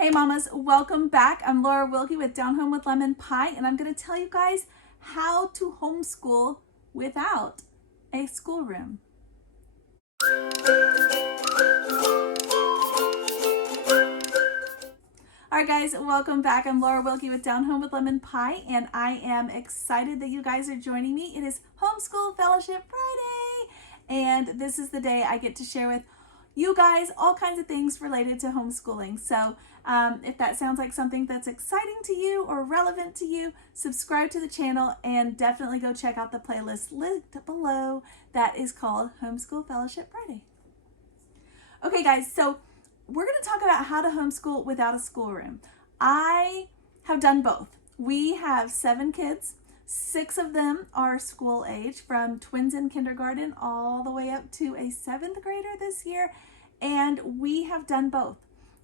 Hey mamas, welcome back. I'm Laura Wilkie with Down Home with Lemon Pie, and I'm going to tell you guys how to homeschool without a schoolroom. All right guys, welcome back. I'm Laura Wilkie with Down Home with Lemon Pie, and I am excited that you guys are joining me. It is Homeschool Fellowship Friday, and this is the day I get to share with you guys all kinds of things related to homeschooling. So if that sounds like something that's exciting to you or relevant to you, subscribe to the channel and definitely go check out the playlist linked below that is called Homeschool Fellowship Friday. Okay guys, so we're going to talk about how to homeschool without a schoolroom. I have done both. We have 7 kids. 6 of them are school age, from twins in kindergarten all the way up to a 7th grader this year. And we have done both.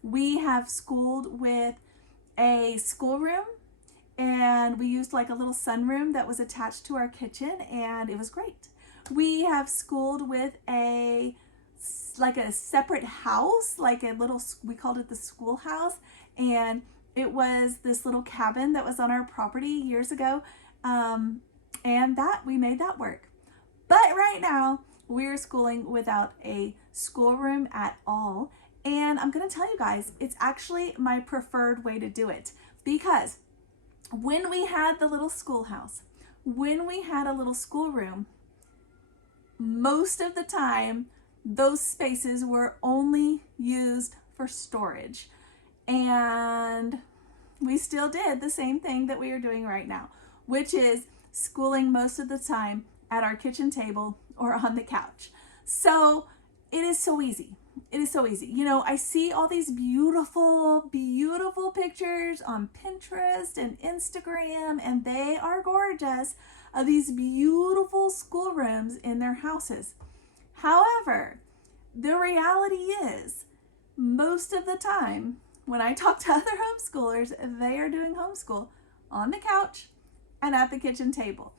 We have schooled with a schoolroom, and we used like a little sunroom that was attached to our kitchen, and it was great. We have schooled with a separate house, like a little, we called it the schoolhouse, and it was this little cabin that was on our property years ago, and we made that work. But right now we're schooling without a schoolroom at all, and I'm going to tell you guys, it's actually my preferred way to do it, because when we had the little schoolhouse, when we had a little schoolroom, most of the time those spaces were only used for storage. And we still did the same thing that we are doing right now, which is schooling most of the time at our kitchen table or on the couch. So it is so easy. It is so easy. You know, I see all these beautiful, beautiful pictures on Pinterest and Instagram, and they are gorgeous, of these beautiful schoolrooms in their houses. However, the reality is, most of the time, when I talk to other homeschoolers, they are doing homeschool on the couch and at the kitchen table.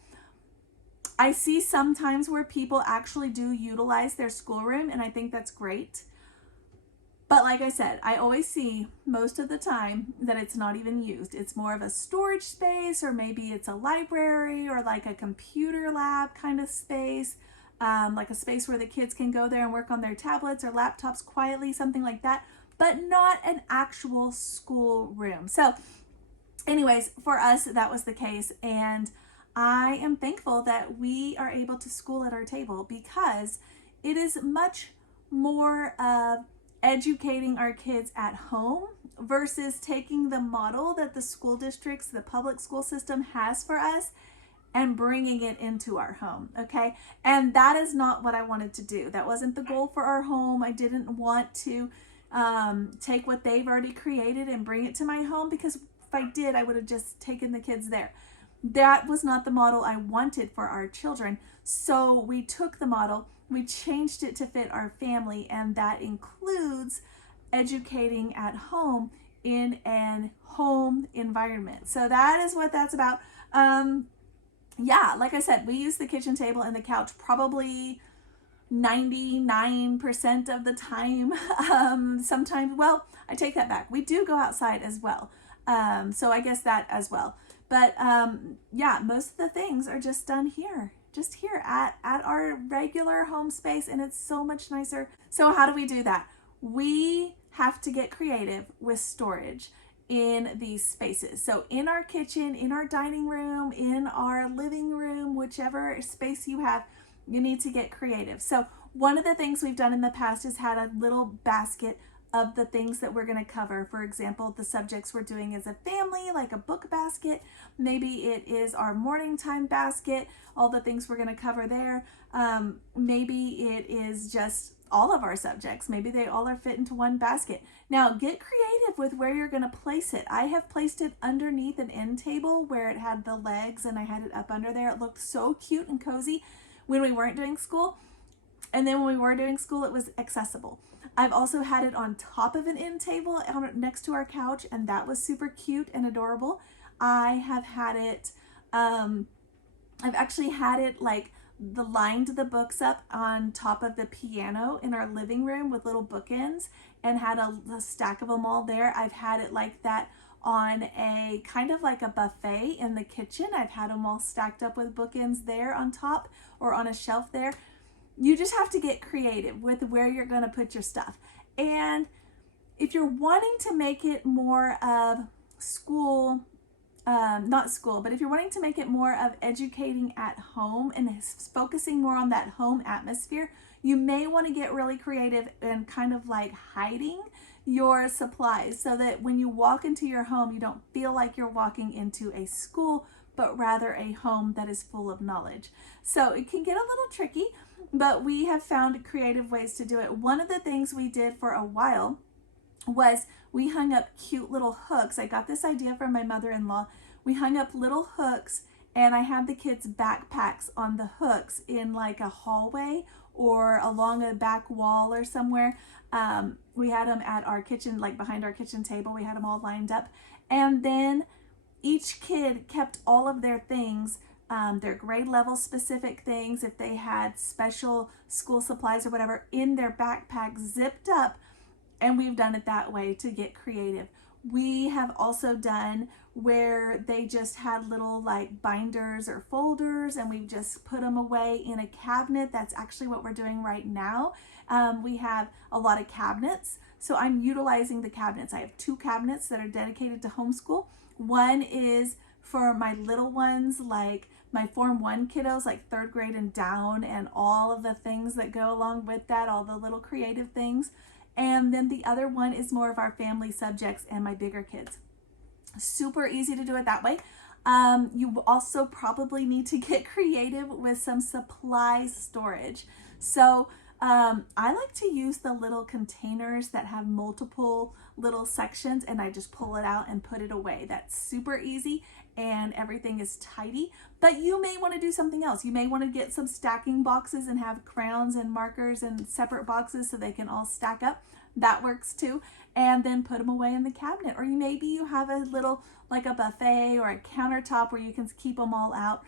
I see sometimes where people actually do utilize their schoolroom, and I think that's great. But like I said, I always see most of the time that it's not even used. It's more of a storage space, or maybe it's a library or like a computer lab kind of space. Like a space where the kids can go there and work on their tablets or laptops quietly, something like that, but not an actual school room. So anyways, for us, that was the case. And I am thankful that we are able to school at our table, because it is much more of educating our kids at home versus taking the model that the school districts, the public school system has for us, and bringing it into our home, okay? And that is not what I wanted to do. That wasn't the goal for our home. I didn't want to take what they've already created and bring it to my home, because if I did, I would have just taken the kids there. That was not the model I wanted for our children. So we took the model, we changed it to fit our family, and that includes educating at home in an home environment. So that is what that's about. Yeah, like I said, we use the kitchen table and the couch probably 99% of the time. Sometimes, well, I take that back. We do go outside as well. So I guess that as well. But yeah, most of the things are just done here, at our regular home space, and it's so much nicer. So how do we do that? We have to get creative with storage in these spaces. So in our kitchen, in our dining room, in our living room, whichever space you have, you need to get creative. So one of the things we've done in the past is had a little basket of the things that we're going to cover. For example, the subjects we're doing as a family, like a book basket. Maybe it is our morning time basket, all the things we're going to cover there. Maybe it is just all of our subjects. Maybe they all are fit into one basket. Now get creative with where you're going to place it. I have placed it underneath an end table where it had the legs, and I had it up under there. It looked so cute and cozy when we weren't doing school. And then when we were doing school, it was accessible. I've also had it on top of an end table next to our couch, and that was super cute and adorable. I have had it, I've actually had it like lined the books up on top of the piano in our living room with little bookends and had a stack of them all there. I've had it like that on a kind of like a buffet in the kitchen. I've had them all stacked up with bookends there on top or on a shelf there. You just have to get creative with where you're going to put your stuff. And if you're wanting to make it more of school, not school, but if you're wanting to make it more of educating at home and focusing more on that home atmosphere, you may want to get really creative and kind of like hiding your supplies so that when you walk into your home, you don't feel like you're walking into a school, but rather a home that is full of knowledge. So it can get a little tricky, but we have found creative ways to do it. One of the things we did for a while was we hung up cute little hooks. I got this idea from my mother-in-law. We hung up little hooks and I had the kids' backpacks on the hooks in like a hallway or along a back wall or somewhere. We had them at our kitchen, like behind our kitchen table. We had them all lined up. And then each kid kept all of their things, their grade level specific things, if they had special school supplies or whatever, in their backpack zipped up. And we've done it that way to get creative. We have also done where they just had little like binders or folders and we've just put them away in a cabinet. That's actually what we're doing right now. We have a lot of cabinets. So I'm utilizing the cabinets. I have 2 cabinets that are dedicated to homeschool. One is for my little ones, like my Form 1 kiddos, like 3rd grade and down, and all of the things that go along with that, all the little creative things. And then the other one is more of our family subjects and my bigger kids. Super easy to do it that way. You also probably need to get creative with some supply storage. So I like to use the little containers that have multiple little sections and I just pull it out and put it away. That's super easy and everything is tidy. But you may want to do something else. You may want to get some stacking boxes and have crayons and markers in separate boxes so they can all stack up. That works too. And then put them away in the cabinet. Or maybe you have a little, like a buffet or a countertop where you can keep them all out,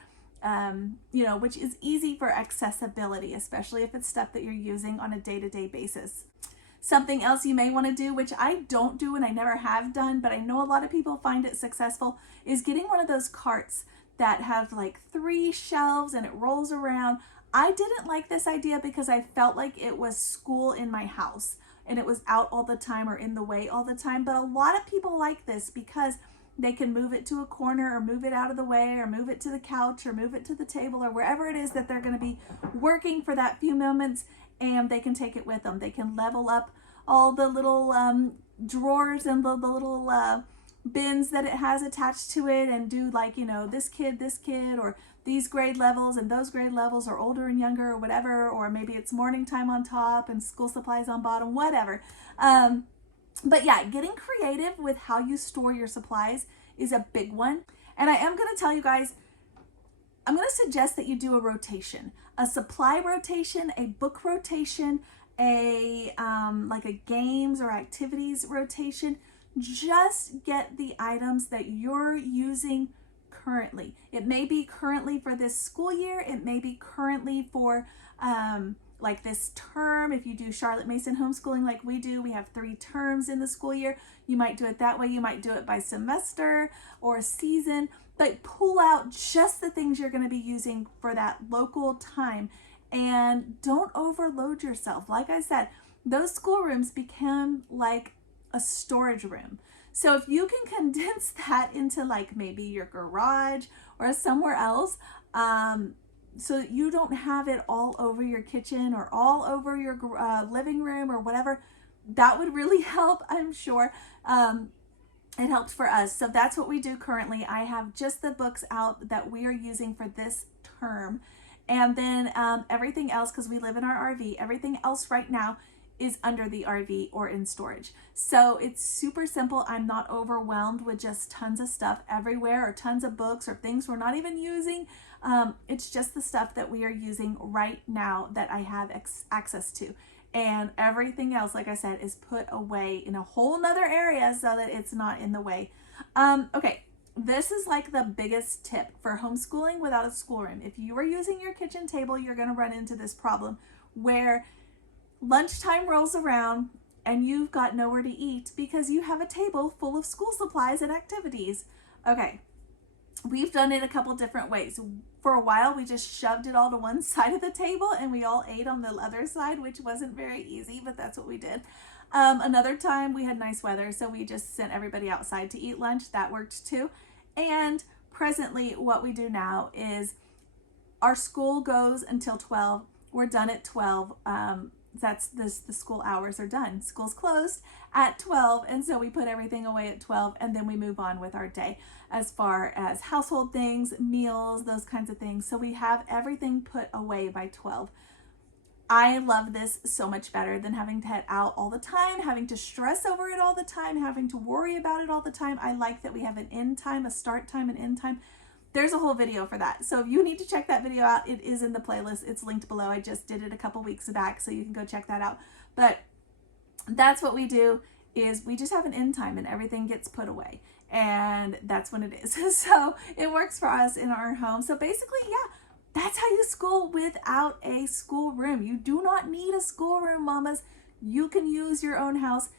which is easy for accessibility, especially if it's stuff that you're using on a day-to-day basis. Something else you may want to do, which I don't do and I never have done, but I know a lot of people find it successful, is getting one of those carts that have like 3 shelves and it rolls around. I didn't like this idea because I felt like it was school in my house and it was out all the time or in the way all the time. But a lot of people like this because they can move it to a corner or move it out of the way or move it to the couch or move it to the table or wherever it is that they're going to be working for that few moments, and they can take it with them. They can level up all the little drawers and the little bins that it has attached to it and do like, this kid, or these grade levels and those grade levels, or older and younger or whatever, or maybe it's morning time on top and school supplies on bottom, whatever. But yeah, getting creative with how you store your supplies is a big one. And I am going to tell you guys, I'm going to suggest that you do a rotation, a supply rotation, a book rotation, like a games or activities rotation. Just get the items that you're using currently. It may be currently for this school year. It may be currently for like this term. If you do Charlotte Mason homeschooling like we do, we have 3 terms in the school year. You might do it that way. You might do it by semester or season, but pull out just the things you're going to be using for that local time and don't overload yourself. Like I said, those schoolrooms become like a storage room. So if you can condense that into like maybe your garage or somewhere else, so that you don't have it all over your kitchen or all over your living room or whatever, that would really help, I'm sure. It helped for us. So that's what we do currently. I have just the books out that we are using for this term. And then everything else, because we live in our RV, everything else right now is under the RV or in storage. So it's super simple. I'm not overwhelmed with just tons of stuff everywhere or tons of books or things we're not even using. It's just the stuff that we are using right now that I have access to. And everything else, like I said, is put away in a whole nother area so that it's not in the way. Okay, this is like the biggest tip for homeschooling without a schoolroom. If you are using your kitchen table, you're going to run into this problem where lunchtime rolls around and you've got nowhere to eat because you have a table full of school supplies and activities. Okay, we've done it a couple different ways. For a while, we just shoved it all to one side of the table and we all ate on the other side, which wasn't very easy, but that's what we did. Another time we had nice weather, so we just sent everybody outside to eat lunch. That worked too. And presently what we do now is our school goes until 12. We're done at 12. The school hours are done. School's closed at 12, and so we put everything away at 12, and then we move on with our day as far as household things, meals, those kinds of things. So we have everything put away by 12. I love this so much better than having to head out all the time, having to stress over it all the time, having to worry about it all the time. I like that we have an end time, a start time, an end time. There's a whole video for that. So if you need to check that video out, it is in the playlist. It's linked below. I just did it a couple weeks back, so you can go check that out. But that's what we do, is we just have an end time and everything gets put away. And that's when it is. So it works for us in our home. So basically, yeah, that's how you school without a schoolroom. You do not need a schoolroom, mamas. You can use your own house,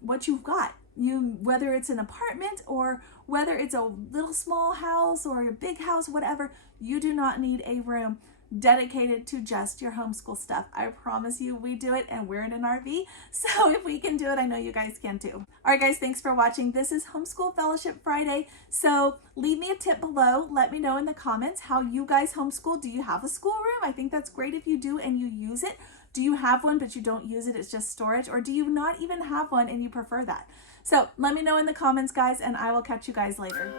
what you've got. Whether it's an apartment or whether it's a little small house or a big house, whatever, you do not need a room dedicated to just your homeschool stuff. I promise you, we do it, and we're in an RV. So if we can do it, I know you guys can too. All right, guys, thanks for watching. This is Homeschool Fellowship Friday. So leave me a tip below. Let me know in the comments how you guys homeschool. Do you have a schoolroom? I think that's great if you do and you use it. Do you have one but you don't use it? It's just storage. Or do you not even have one and you prefer that? So let me know in the comments, guys, and I will catch you guys later.